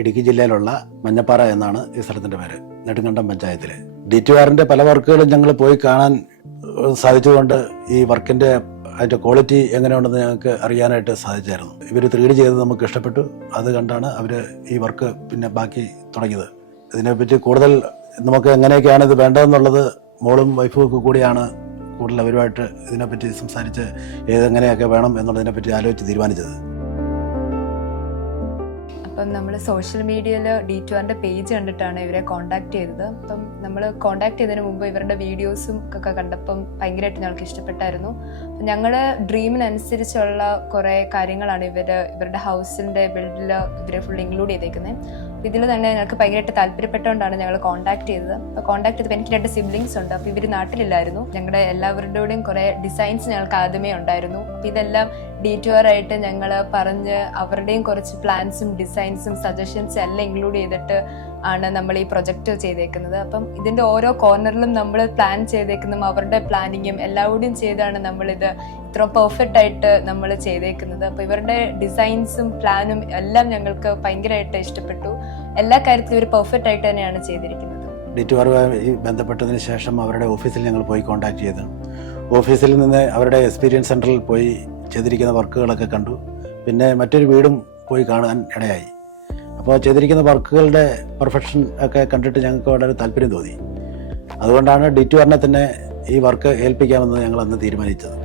ഇടുക്കി ജില്ലയിലുള്ള മഞ്ഞപ്പാറ എന്നാണ് ഈ സ്ഥലത്തിൻ്റെ പേര്, നെടുങ്കണ്ടം പഞ്ചായത്തിലെ. DTORന്റെ പല വർക്കുകളും ഞങ്ങൾ പോയി കാണാൻ സാധിച്ചതുകൊണ്ട് ഈ വർക്കിൻ്റെ അതിൻ്റെ ക്വാളിറ്റി എങ്ങനെയുണ്ടെന്ന് ഞങ്ങൾക്ക് അറിയാനായിട്ട് സാധിച്ചായിരുന്നു. ഇവർ 3D ചെയ്ത് നമുക്ക് ഇഷ്ടപ്പെട്ടു. അത് കണ്ടാണ് അവർ ഈ വർക്ക് പിന്നെ ബാക്കി തുടങ്ങിയത്. ഇതിനെപ്പറ്റി കൂടുതൽ നമുക്ക് എങ്ങനെയൊക്കെയാണ് ഇത് വേണ്ടതെന്നുള്ളത് മോളും വൈഫും ഒക്കെ കൂടിയാണ് കൂടുതൽ അവരുമായിട്ട് ഇതിനെപ്പറ്റി സംസാരിച്ച് ഏതെങ്ങനെയൊക്കെ വേണം എന്നുള്ളതിനെപ്പറ്റി ആലോചിച്ച് തീരുമാനിച്ചത്. അപ്പം നമ്മൾ സോഷ്യൽ മീഡിയയിൽ DTORന്റെ പേജ് കണ്ടിട്ടാണ് ഇവരെ കോൺടാക്ട് ചെയ്തത്. അപ്പം നമ്മൾ കോൺടാക്ട് ചെയ്തതിന് മുമ്പ് ഇവരുടെ വീഡിയോസും ഒക്കെ കണ്ടപ്പം ഭയങ്കരമായിട്ട് ഞങ്ങൾക്ക് ഇഷ്ടപ്പെട്ടായിരുന്നു. അപ്പം ഞങ്ങളുടെ ഡ്രീമിനനുസരിച്ചുള്ള കുറേ കാര്യങ്ങളാണ് ഇവരുടെ ഹൗസിൻ്റെ ബിൽഡിൽ ഇവരെ ഫുൾ ഇൻക്ലൂഡ് ചെയ്തേക്കുന്നത്. അപ്പോൾ ഇതിൽ തന്നെ ഞങ്ങൾക്ക് ഭയങ്കരമായിട്ട് താല്പര്യപ്പെട്ടുകൊണ്ടാണ് ഞങ്ങൾ കോൺടാക്ട് ചെയ്തത്. അപ്പോൾ കോൺടാക്ട് ചെയ്തപ്പോൾ എനിക്ക് 2 സിബ്ലിങ്സ് ഉണ്ട്. അപ്പോൾ ഇവർ നാട്ടിലില്ലായിരുന്നു. ഞങ്ങളുടെ എല്ലാവരുടെയും കുറേ ഡിസൈൻസ് ഞങ്ങൾക്ക് ആദ്യമേ ഉണ്ടായിരുന്നു. അപ്പോൾ ഇതെല്ലാം DTOR ആയിട്ട് ഞങ്ങൾ പറഞ്ഞ് അവരുടെയും കുറച്ച് പ്ലാൻസും ഡിസൈൻസും സജഷൻസും എല്ലാം ഇൻക്ലൂഡ് ചെയ്തിട്ട് ആണ് നമ്മൾ ഈ പ്രൊജക്റ്റ് ചെയ്തേക്കുന്നത്. അപ്പം ഇതിൻ്റെ ഓരോ കോർണറിലും നമ്മൾ പ്ലാൻ ചെയ്തേക്കുന്നതും അവരുടെ പ്ലാനിങ്ങും എല്ലാം കൂടിയും ചെയ്താണ് നമ്മളിത് ഇത്ര പെർഫെക്റ്റ് ആയിട്ട് നമ്മൾ ചെയ്തേക്കുന്നത്. അപ്പോൾ ഇവരുടെ ഡിസൈൻസും പ്ലാനും എല്ലാം ഞങ്ങൾക്ക് ഭയങ്കരമായിട്ട് ഇഷ്ടപ്പെട്ടു. എല്ലാ കാര്യത്തിലും ഇവർ പെർഫെക്റ്റ് ആയിട്ട് തന്നെയാണ് ചെയ്തിരിക്കുന്നത്. DTORുമായി ബന്ധപ്പെട്ടതിന് ശേഷം അവരുടെ ഓഫീസിൽ ഞങ്ങൾ പോയി കോൺടാക്ട് ചെയ്തു. ഓഫീസിൽ നിന്ന് അവരുടെ എക്സ്പീരിയൻസ് സെൻറ്ററിൽ പോയി ചെയ്തിരിക്കുന്ന വർക്കുകളൊക്കെ കണ്ടു. പിന്നെ മറ്റൊരു വീടും പോയി കാണാൻ ഇടയായി. അപ്പോൾ ചെയ്തിരിക്കുന്ന വർക്കുകളുടെ പെർഫെക്ഷൻ ഒക്കെ കണ്ടിട്ട് ഞങ്ങൾക്ക് വളരെ താല്പര്യം തോന്നി. അതുകൊണ്ടാണ് DTORനെ തന്നെ ഈ വർക്ക് ഏൽപ്പിക്കാമെന്ന് ഞങ്ങൾ അന്ന് തീരുമാനിച്ചത്.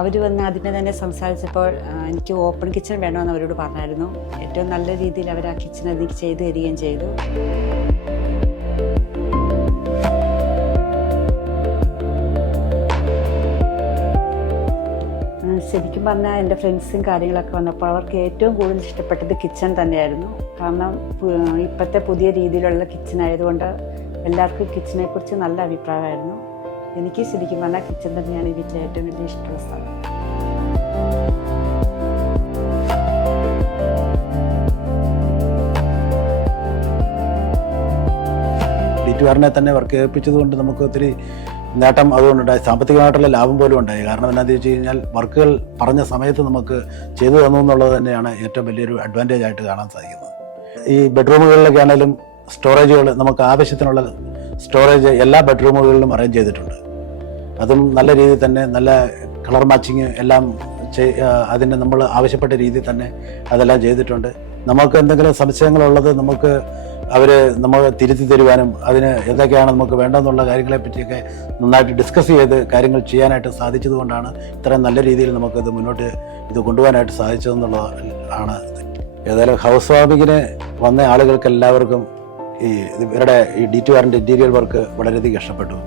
അവർ വന്ന് അതിനെ തന്നെ സംസാരിച്ചപ്പോൾ എനിക്ക് ഓപ്പൺ കിച്ചൺ വേണമെന്ന് അവരോട് പറഞ്ഞായിരുന്നു. ഏറ്റവും നല്ല രീതിയിൽ അവർ ആ കിച്ചൺ എനിക്ക് ചെയ്തു തരികയും ചെയ്തു. ശരിക്കും പറഞ്ഞാൽ എൻ്റെ ഫ്രണ്ട്സും കാര്യങ്ങളൊക്കെ വന്നപ്പോൾ അവർക്ക് ഏറ്റവും കൂടുതൽ ഇഷ്ടപ്പെട്ടത് കിച്ചൺ തന്നെയായിരുന്നു. കാരണം ഇപ്പോഴത്തെ പുതിയ രീതിയിലുള്ള കിച്ചൺ ആയതുകൊണ്ട് എല്ലാവർക്കും കിച്ചനെ കുറിച്ച് നല്ല അഭിപ്രായമായിരുന്നു. എനിക്ക് ശരിക്കും പറഞ്ഞാൽ കിച്ചൺ തന്നെയാണ് ഈ വീട്ടിലെ ഏറ്റവും വലിയ ഇഷ്ടമുള്ള സ്ഥലം. DTORനെ തന്നെ വർക്ക് ഏൽപ്പിച്ചത് കൊണ്ട് നമുക്ക് ഒത്തിരി നേട്ടം അതുകൊണ്ടുണ്ടായി. സാമ്പത്തികമായിട്ടുള്ള ലാഭം പോലും ഉണ്ടായി. കാരണം എന്താണെന്ന് വെച്ച് കഴിഞ്ഞാൽ വർക്കുകൾ പറഞ്ഞ സമയത്ത് നമുക്ക് ചെയ്തു തന്നു എന്നുള്ളത് തന്നെയാണ് ഏറ്റവും വലിയൊരു അഡ്വാൻറ്റേജ് ആയിട്ട് കാണാൻ സാധിക്കുന്നത്. ഈ ബെഡ്റൂമുകളിലൊക്കെ ആണെങ്കിലും സ്റ്റോറേജുകൾ നമുക്ക് ആവശ്യത്തിനുള്ള സ്റ്റോറേജ് എല്ലാ ബെഡ്റൂമുകളിലും അറേഞ്ച് ചെയ്തിട്ടുണ്ട്. അതും നല്ല രീതിയിൽ തന്നെ നല്ല കളർ മാച്ചിങ് എല്ലാം അതിന് നമ്മൾ ആവശ്യപ്പെട്ട രീതിയിൽ തന്നെ അതെല്ലാം ചെയ്തിട്ടുണ്ട്. നമുക്ക് എന്തെങ്കിലും സംശയങ്ങളുള്ളത് നമുക്ക് നമ്മൾ തിരുത്തി തരുവാനും അതിന് എന്തൊക്കെയാണ് നമുക്ക് വേണ്ടതെന്നുള്ള കാര്യങ്ങളെ പറ്റിയൊക്കെ നന്നായിട്ട് ഡിസ്കസ് ചെയ്ത് കാര്യങ്ങൾ ചെയ്യാനായിട്ട് സാധിച്ചതുകൊണ്ടാണ് ഇത്രയും നല്ല രീതിയിൽ നമുക്കിത് മുന്നോട്ട് കൊണ്ടുപോകാനായിട്ട് സാധിച്ചതെന്നുള്ളതാണ്. ഏതായാലും ഹൗസ് വാമിങ്ങിന് വന്ന ആളുകൾക്ക് എല്ലാവർക്കും ഇവരുടെ ഈ DTORന്റെ ഇൻറ്റീരിയർ വർക്ക് വളരെയധികം ഇഷ്ടപ്പെട്ടു.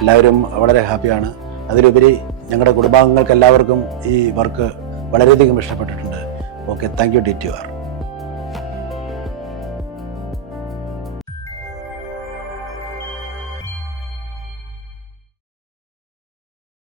എല്ലാവരും വളരെ ഹാപ്പിയാണ്. അതിലുപരി ഞങ്ങളുടെ കുടുംബാംഗങ്ങൾക്ക് എല്ലാവർക്കും ഈ വർക്ക് വളരെയധികം ഇഷ്ടപ്പെട്ടിട്ടുണ്ട്. Okay, thank you DTOR.